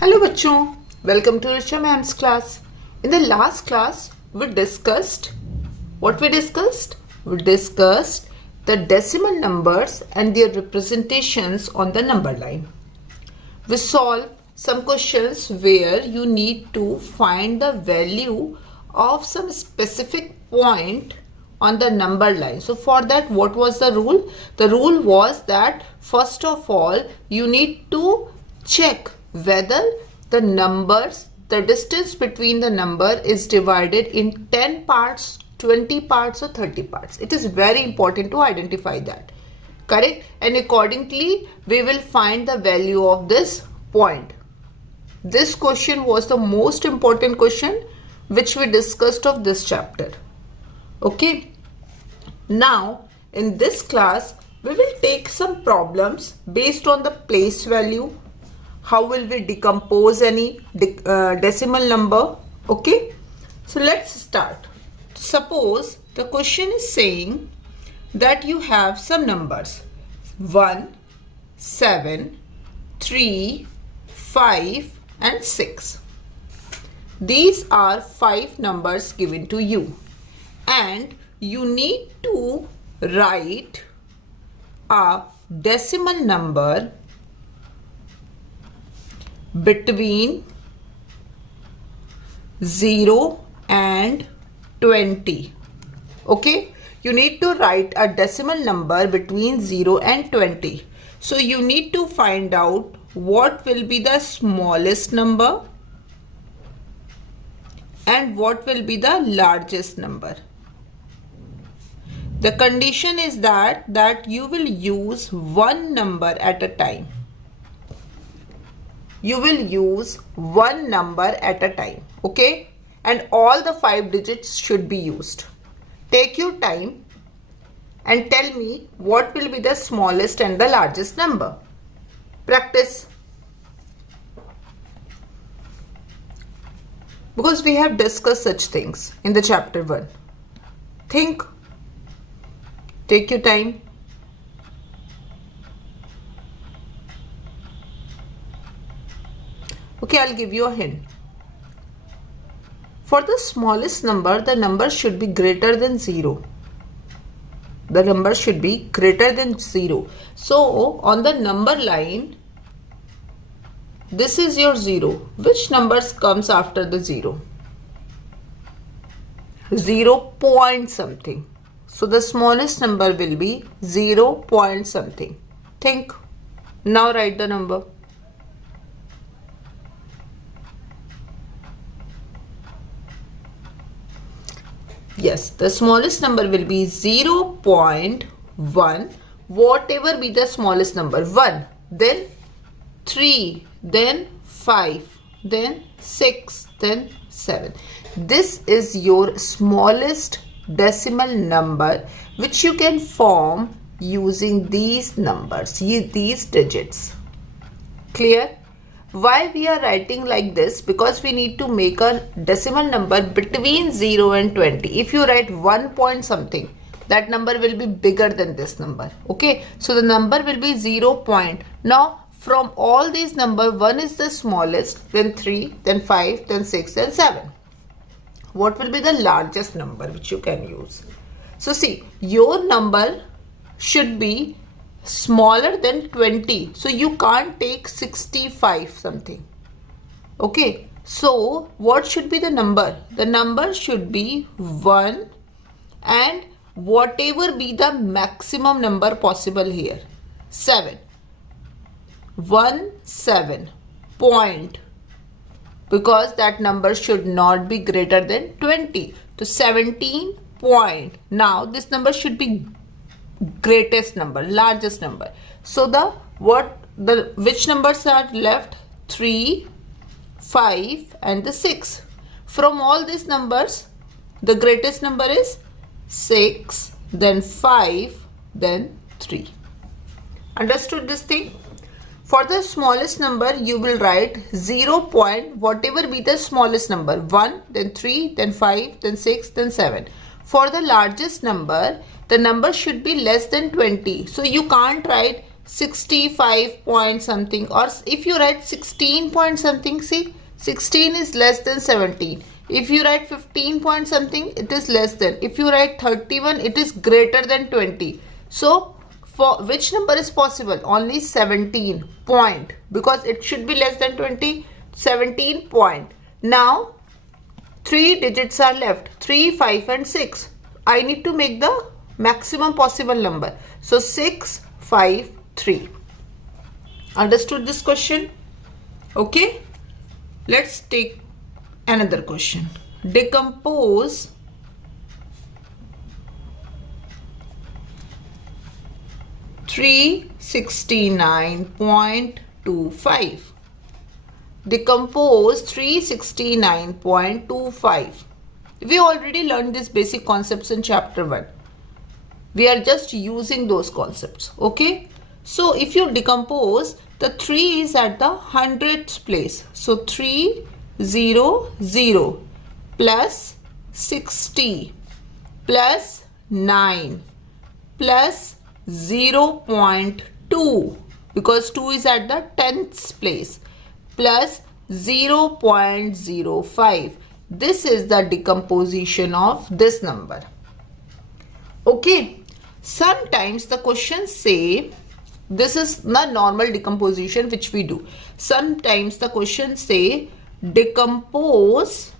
Hello बच्चों, welcome to Richa Ma'am's class. In the last class, we discussed the decimal numbers and their representations on the number line. We solved some questions where you need to find the value of some specific point on the number line. So for that, what was the rule? The rule was that first of all, you need to check whether the distance between the number is divided in 10 parts, 20 parts or 30 parts. It is very important to identify that. Correct? And accordingly, we will find the value of this point. This question was the most important question which we discussed of this chapter. Okay. Now, in this class, we will take some problems based on the place value. How will we decompose any decimal number? Okay. So, let's start. Suppose the question is saying that you have some numbers 1, 7, 3, 5 and 6. These are 5 numbers given to you and you need to write a decimal number between 0 and 20. Okay, you need to write a decimal number between 0 and 20. So you need to find out what will be the smallest number and what will be the largest number. The condition is that you will use one number at a time. You will use one number at a time. Okay, and all the 5 digits should be used. Take your time and tell me what will be the smallest and the largest number. Practice. Because we have discussed such things in the chapter 1. Think. Take your time. Okay, I'll give you a hint. For the smallest number, the number should be greater than 0. The number should be greater than 0. So, on the number line, this is your 0. Which numbers comes after the 0? 0 point something. So, the smallest number will be 0 point something. Think. Now write the number. Yes, the smallest number will be 0.1. Whatever be the smallest number. 1, then 3, then 5, then 6, then 7. This is your smallest decimal number which you can form using these numbers, these digits. Clear? Why we are writing like this? Because we need to make a decimal number between 0 and 20. If you write 1 point something, that number will be bigger than this number. Okay, so the number will be 0 point. Now from all these numbers, 1 is the smallest, then 3, then 5, then 6, then 7. What will be the largest number which you can use? So see, your number should be smaller than 20. So you can't take 65 something. Okay. So what should be the number? The number should be 1 and whatever be the maximum number possible here. 7. 1, 7 point. Because that number should not be greater than 20. So 17 point. Now this number should be greatest number, largest number. So which numbers are left? 3, 5 and the 6. From all these numbers, the greatest number is 6, then 5, then 3. Understood this thing? For the smallest number, you will write 0 point, whatever be the smallest number. 1, then 3, then 5, then 6, then 7. For the largest number, the number should be less than 20. So you can't write 65 point something, or if you write 16 point something, see 16 is less than 17. If you write 15 point something, it is less than. If you write 31, it is greater than 20. So for which number is possible? Only 17 point, because it should be less than 20. 17 point. Now 3 digits are left, 3, 5 and 6. I need to make the maximum possible number. So 6, 5, 3. Understood this question? Okay. Let's take another question. Decompose 369.25. Decompose 369.25. We already learned these basic concepts in chapter 1. We are just using those concepts. Okay. So if you decompose, the 3 is at the hundredths place. So 300 plus 60 plus 9 plus 0.2, because 2 is at the tenths place, plus 0.05. This is the decomposition of this number. Okay. Sometimes the questions say, this is the normal decomposition which we do. Sometimes the questions say decompose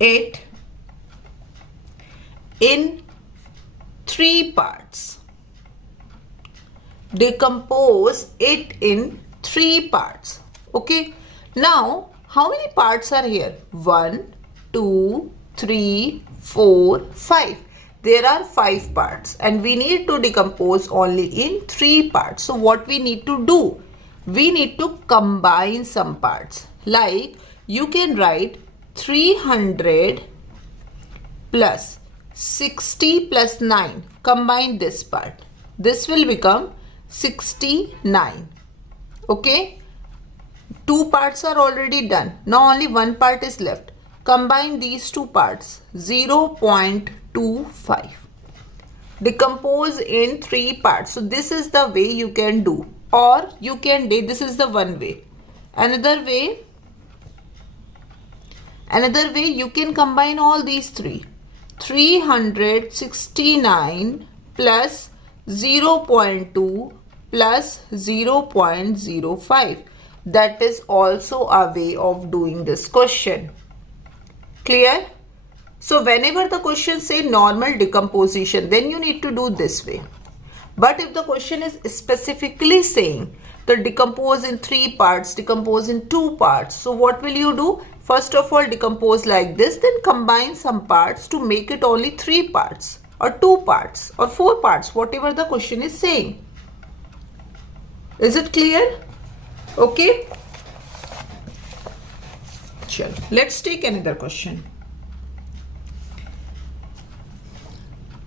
it in 3 parts. Decompose it in 3 parts. Okay. Now, how many parts are here? 1, 2, 3, 4, 5. There are 5 parts and we need to decompose only in 3 parts. So what we need to do? We need to combine some parts. Like you can write 300 plus 60 plus 9. Combine this part. This will become 69. Okay. 2 parts are already done. Now only 1 part is left. Combine these 2 parts. 0.25. Decompose in 3 parts. So this is the way you can do. Or you can do, this is the one way. Another way you can combine all these 3. 369 plus 0.2 plus 0.05. That is also a way of doing this question. Clear? So whenever the question say normal decomposition, then you need to do this way. But if the question is specifically saying the decompose in 3 parts, decompose in 2 parts, so what will you do? First of all, decompose like this, then combine some parts to make it only 3 parts or 2 parts or 4 parts, whatever the question is saying. Is it clear? Okay. Chalo. Let's take another question.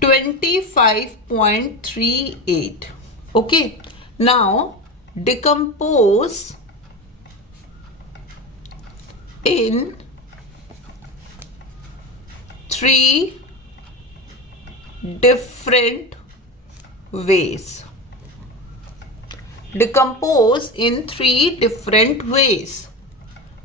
25.38. Okay. Now decompose in 3 different ways. Decompose in 3 different ways.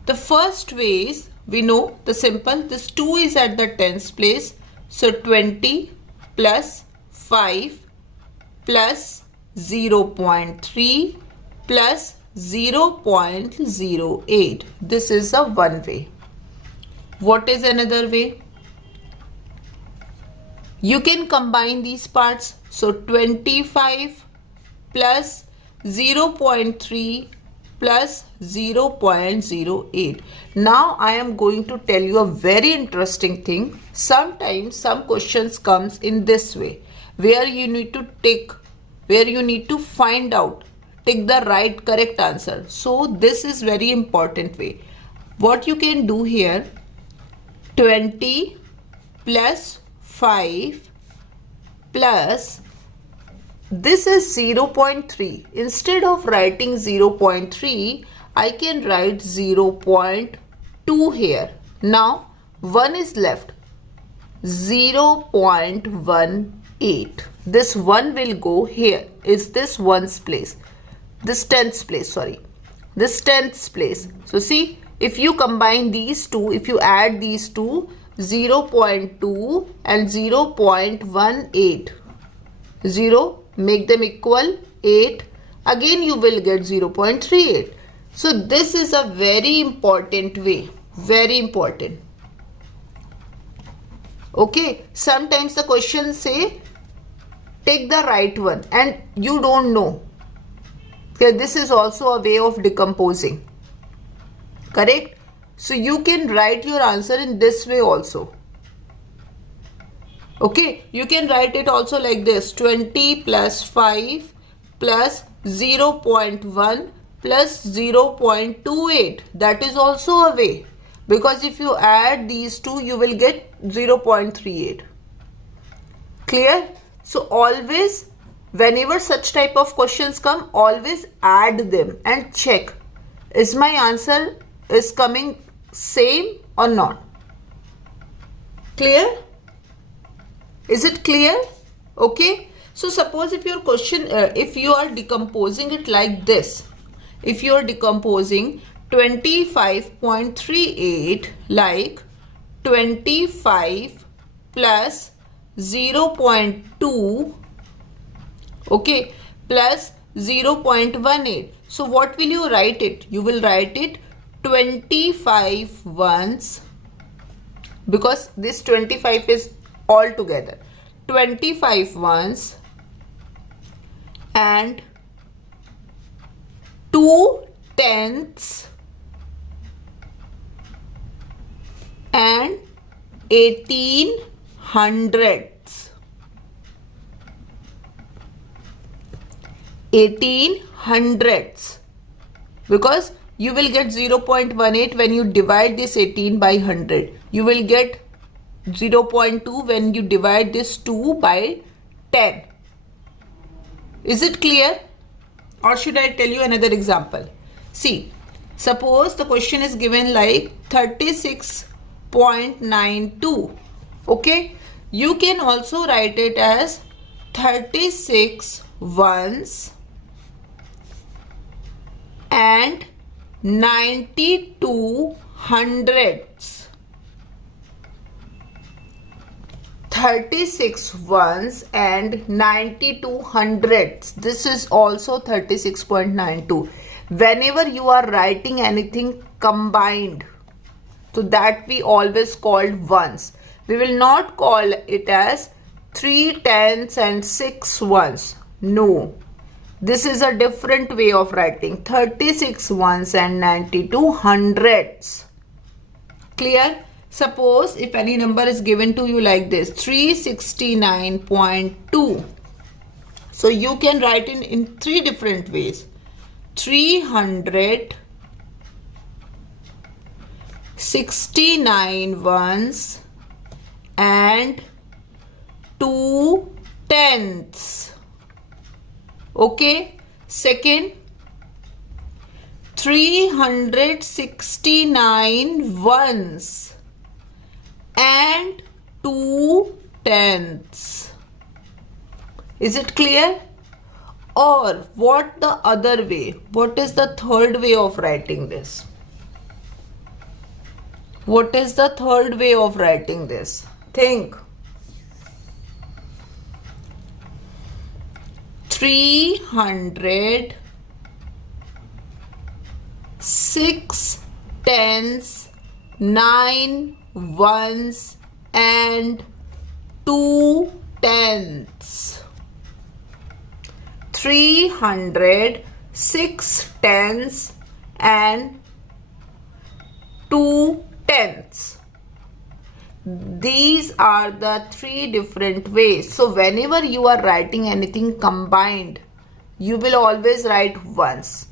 The first way is, we know the simple, this 2 is at the tens place. So 20 plus 5 plus 0.3 plus 0.08. This is a one way. What is another way? You can combine these parts. So 25 plus 0.3 plus 0.08. Now I am going to tell you a very interesting thing. Sometimes some questions comes in this way, where you need to find out, take the right correct answer. So this is very important way. What you can do here, 20 plus 5 plus, this is 0.3. Instead of writing 0.3, I can write 0.2 here. Now 1 is left, 0.18. this 1 will go here. Is this 1's place? This 10th place, sorry. This 10th place. So see, if you combine these two, if you add these two, 0.2 and 0.18. 0, make them equal, 8. Again you will get 0.38. So this is a very important way. Very important. Okay, sometimes the questions say take the right one and you don't know. Okay, this is also a way of decomposing. Correct? So you can write your answer in this way also. Okay, you can write it also like this: 20 plus 5 plus 0.1 plus 0.28. That is also a way, because if you add these two you will get 0.38. Clear? So always, whenever such type of questions come, always add them and check, is my answer is coming same or not. Clear? Is it clear? Okay. So suppose if your question, if you are decomposing it like this, if you are decomposing 25.38 like 25 plus 0.2, okay, plus 0.18. So what will you write it? You will write it 25 ones, because this 25 is all together. 25 ones and 2 tenths and 18 hundredths. 18 hundredths, because you will get 0.18 when you divide this 18 by 100. You will get 0.2 when you divide this 2 by 10. Is it clear? Or should I tell you another example? See, suppose the question is given like 36.92. Okay, you can also write it as 36 ones and 92 hundredths. 36 ones and 92 hundredths. This is also 36.92. Whenever you are writing anything combined, so that we always called ones. We will not call it as 3 tenths and 6 ones. No. This is a different way of writing. 36 ones and 92 hundredths. Clear? Suppose if any number is given to you like this, 369.2. So you can write in 3 different ways. 369 ones and 2 tenths. Okay. Second, 369 ones and 2 tenths. Is it clear? Or what the other way? What is the third way of writing this? What is the third way of writing this? Think. 300 6 tenths 9 ones and 2 tenths. 300 6 tenths and 2 tenths. These are the 3 different ways. So whenever you are writing anything combined, you will always write ones.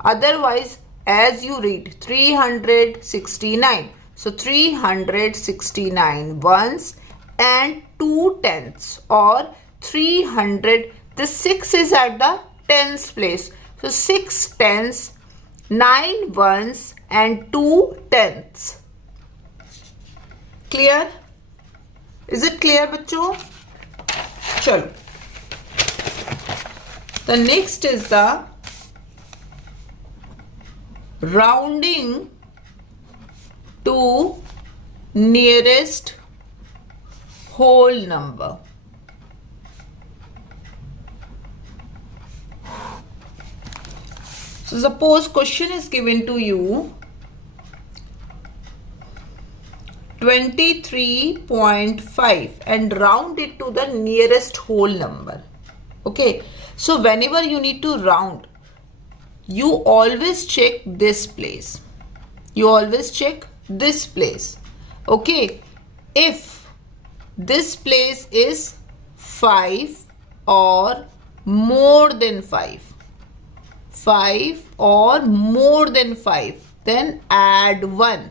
Otherwise, as you read 369, so 369 ones and 2 tenths, or 300, the 6 is at the tens place. So 6 tenths, 9 ones and 2 tenths. Clear? Is it clear बच्चों? चलो The next is the rounding to nearest whole number. So suppose question is given to you 23.5 and round it to the nearest whole number. Okay, so whenever you need to round, you always check this place. You always check this place. Okay, if this place is 5 or more than 5 or more than 5, then add 1.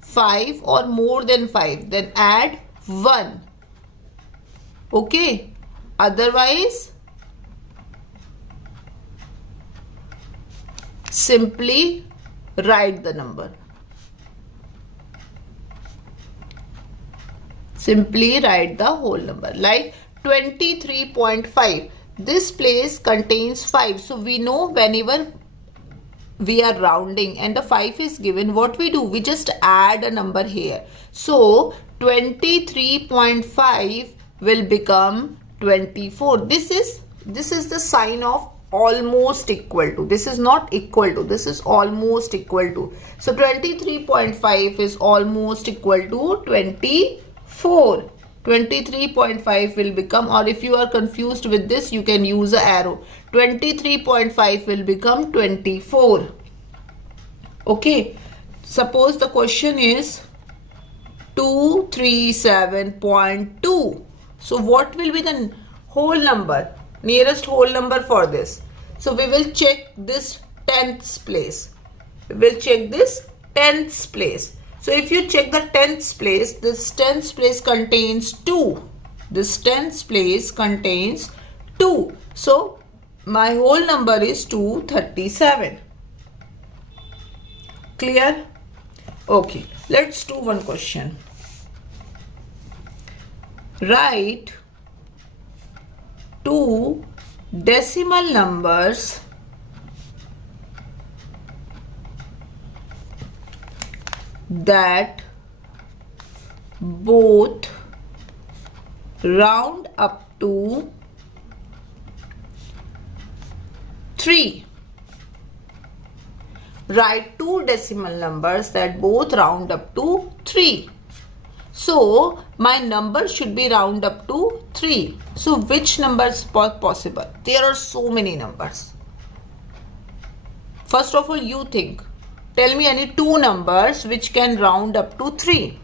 5 or more than 5, then add 1. Okay, otherwise simply write the number. Simply write the whole number, like 23.5. This place contains 5. So we know whenever we are rounding and the 5 is given, what we do? We just add a number here. So 23.5 will become 24. This is the sign of almost equal to. This is not equal to. This is almost equal to. So 23.5 is almost equal to 24. 23.5 will become, or if you are confused with this, you can use an arrow. 23.5 will become 24. Okay, suppose the question is 237.2. So what will be the whole number, nearest whole number for this? So we will check this 10th place. We will check this 10th place. So if you check the 10th place, this 10th place contains 2. This 10th place contains 2. So my whole number is 237. Clear? Okay, let's do one question. Write 2 decimal numbers that both round up to 3. Write 2 decimal numbers that both round up to 3. So my number should be round up to 3. So which numbers possible? There are so many numbers. First of all, you think. Tell me any 2 numbers which can round up to 3.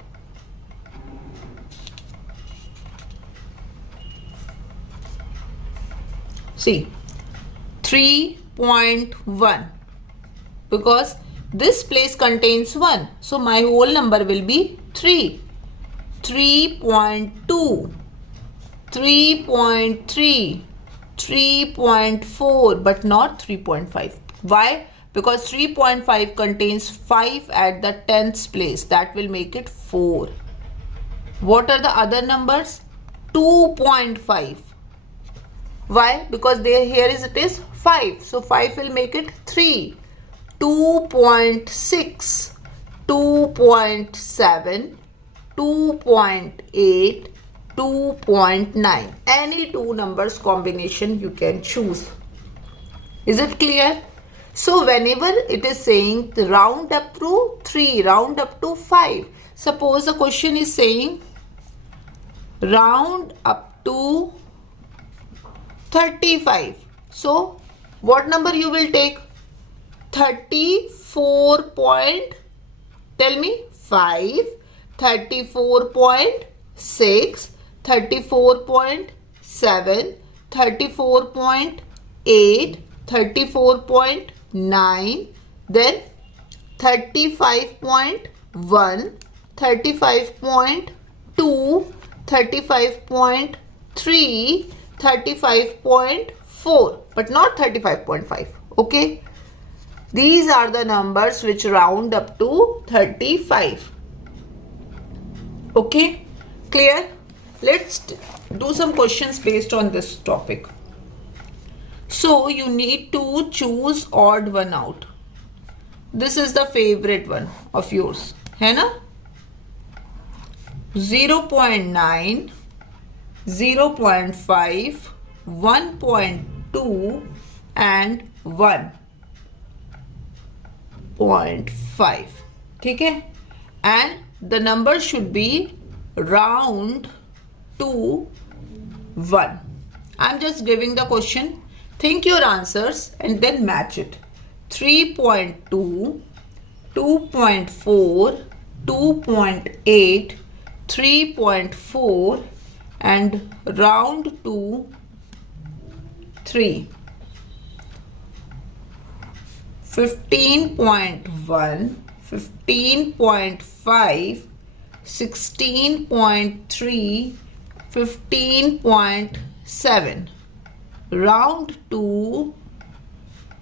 See, 3.1, because this place contains 1. So my whole number will be 3. 3.2, 3.3, 3.4, but not 3.5. Why? Because 3.5 contains 5 at the 10th place. That will make it 4. What are the other numbers? 2.5. Why? Because here it is 5. So 5 will make it 3. 2.6, 2.7, 2.8, 2.9. Any 2 numbers combination you can choose. Is it clear? So whenever it is saying round up to 3, round up to 5. Suppose the question is saying round up to 35. So what number you will take? 34 point, tell me, 5, 34.6, 34.7, 34.8, 34.9, then 35.1, 35.2, 35.3, 35.4, but not 35.5. Okay, these are the numbers which round up to 35. Okay, clear? Let's do some questions based on this topic. So you need to choose odd one out. This is the favorite one of yours, है ना? 0.9, 0.5, 1.2 and 1.5. ठीक है? And the number should be round to 1. I'm just giving the question. Think your answers and then match it. 3.2, 2.4, 2.8, 3.4 and round to 3. 15.1, 15.5, 16.3, 15.7, round to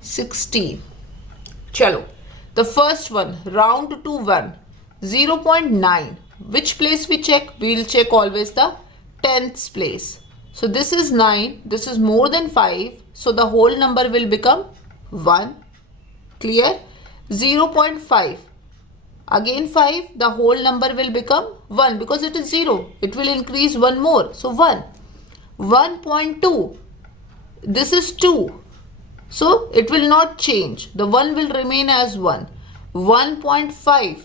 16. Chalo, the first one, round to 1, 0.9. Which place we check? We will check always the 10th place. So this is 9, this is more than 5, so the whole number will become 1. Clear? 0.5. Again 5, the whole number will become 1 because it is 0. It will increase 1 more. So 1. 1.2. This is 2. So it will not change. The 1 will remain as 1. 1.5.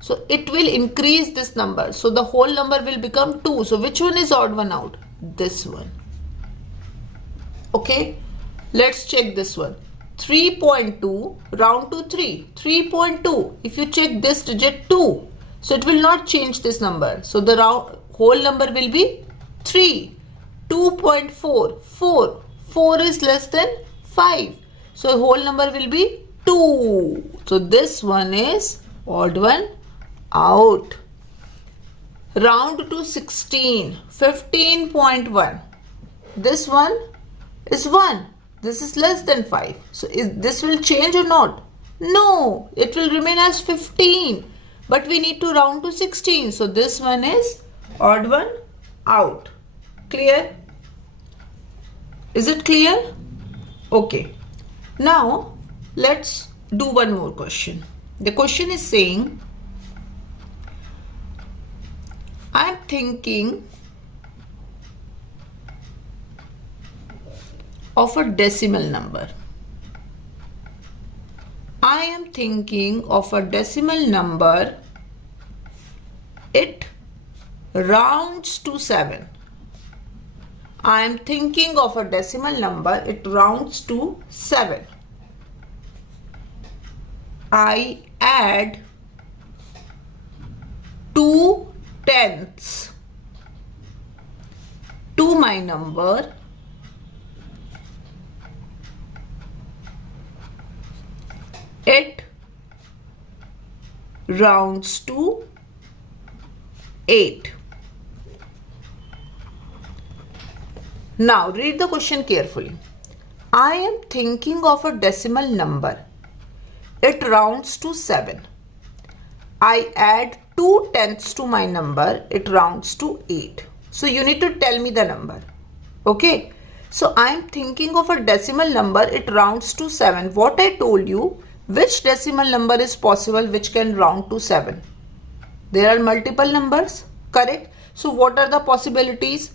So it will increase this number. So the whole number will become 2. So which one is odd one out? This one. Okay. Let's check this one. 3.2 round to 3. 3.2. If you check this digit 2. So it will not change this number. So the whole number will be 3. 2.4. 4. 4 is less than 5. So whole number will be 2. So this one is odd one out. Round to 16. 15.1. This one is 1. This is less than 5. So this will change or not? No. It will remain as 15. But we need to round to 16. So this one is odd one out. Clear? Is it clear? Okay. Now let's do one more question. The question is saying, I am thinking of a decimal number. I am thinking of a decimal number. It rounds to 7. I am thinking of a decimal number. It rounds to 7. I add 2 tenths to my number. It rounds to 8. Now read the question carefully. I am thinking of a decimal number. It rounds to 7. I add 2 tenths to my number. It rounds to 8. So you need to tell me the number. Okay. So I am thinking of a decimal number. It rounds to 7. What I told you, which decimal number is possible which can round to 7? There are multiple numbers. Correct. So what are the possibilities?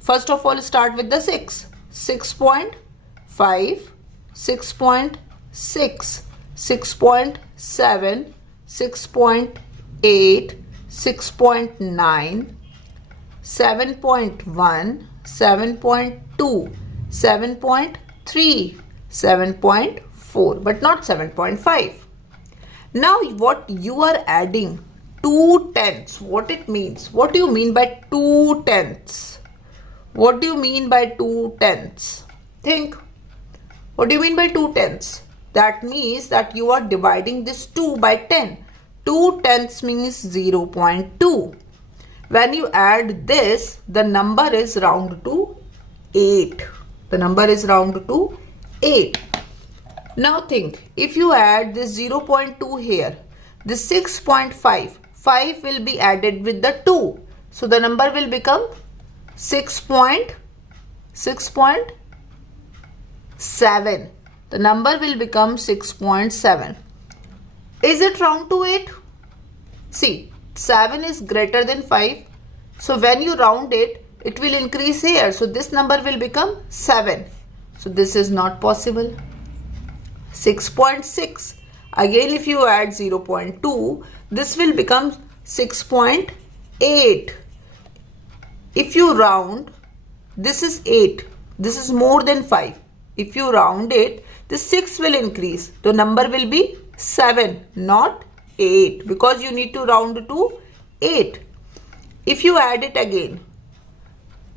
First of all, start with the 6. 6.5, 6.6, 6.7, 6.8, 6.9, 7.1, 7.2, 7.3, 7.4, but not 7.5. Now what you are adding 2 tenths, what it means? What do you mean by 2 tenths? What do you mean by 2 tenths? Think. What do you mean by 2 tenths? That means that you are dividing this 2 by 10. 2 tenths means 0.2. When you add this, the number is round to 8. The number is round to 8. Now think, if you add this 0.2 here, the 6.5, 5 will be added with the 2. So the number will become 6.6. 7. The number will become 6.7. Is it round to 8? See, 7 is greater than 5. So when you round it, it will increase here. So this number will become 7. So this is not possible. 6.6. Again, if you add 0.2, this will become 6.8. If you round, this is 8. This is more than 5. If you round it, the 6 will increase. The number will be 7, not 8, because you need to round to 8. If you add it again,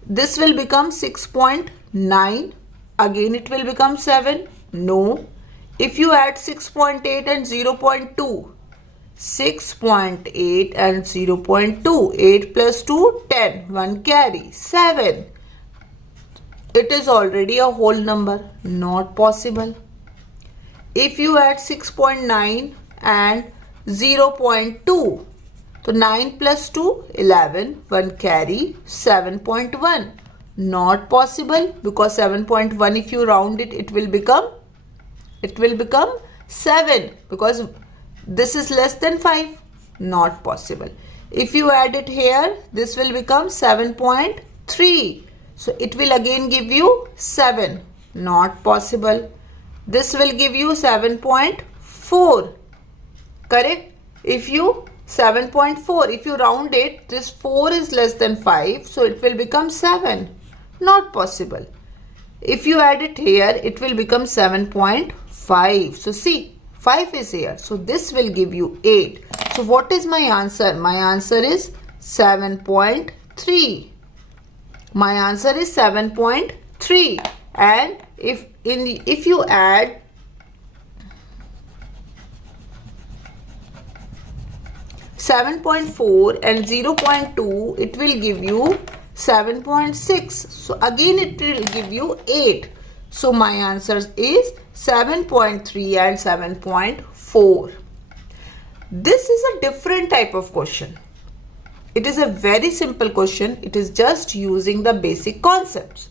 this will become 6.9. Again, it will become 7. No. If you add 6.8 and 0.2, 6.8 and 0.2, 8 plus 2, 10, 1 carry, 7. It is already a whole number, not possible. If you add 6.9 and 0.2, so 9 plus 2, 11, 1 carry, 7.1. Not possible, because 7.1, if you round it, it will become 7, because this is less than 5. Not possible. If you add it here, this will become 7.3. So it will again give you 7. Not possible. This will give you 7.4. Correct? If you 7.4, if you round it, this 4 is less than 5. So it will become 7. Not possible. If you add it here, it will become 7.5. So see, 5 is here. So this will give you 8. So what is my answer? My answer is 7.3. My answer is 7.3. And if you add 7.4 and 0.2, it will give you 7.6. So again it will give you 8. So my answer is 7.3 and 7.4. This is a different type of question. It is a very simple question. It is just using the basic concepts.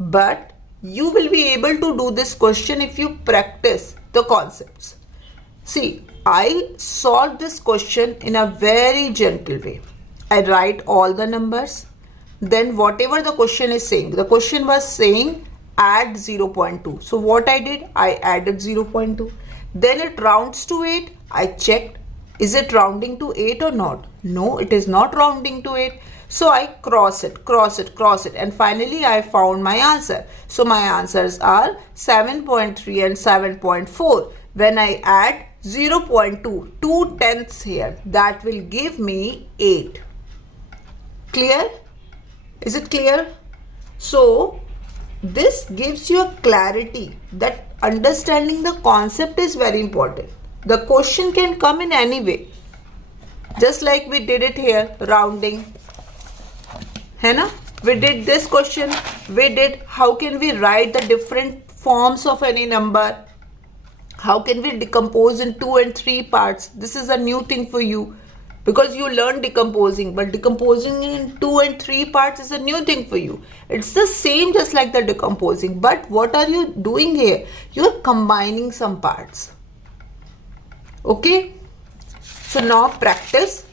But you will be able to do this question if you practice the concepts. See, I solved this question in a very gentle way. I write all the numbers. Then whatever the question is saying, the question was saying add 0.2. So what I did, I added 0.2. Then it rounds to 8. I checked, is it rounding to 8 or not? No, it is not rounding to 8. So I cross it, and finally I found my answer. So my answers are 7.3 and 7.4. When I add 0.2, 2/10 here, that will give me 8. Clear? Is it clear? So this gives you a clarity that understanding the concept is very important. The question can come in any way. Just like we did it here, rounding. है ना? We did this question. We did how can we write the different forms of any number? How can we decompose in 2 and 3 parts? This is a new thing for you because you learned decomposing, but decomposing in 2 and 3 parts is a new thing for you. It's the same just like the decomposing, but what are you doing here? You're combining some parts. Okay? So now practice.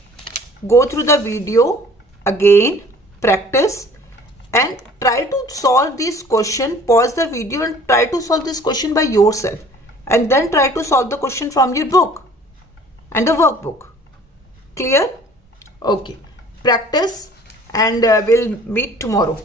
Go through the video again, practice and try to solve this question. Pause the video and try to solve this question by yourself. And then try to solve the question from your book and the workbook. Clear? Okay. Practice and we'll meet tomorrow.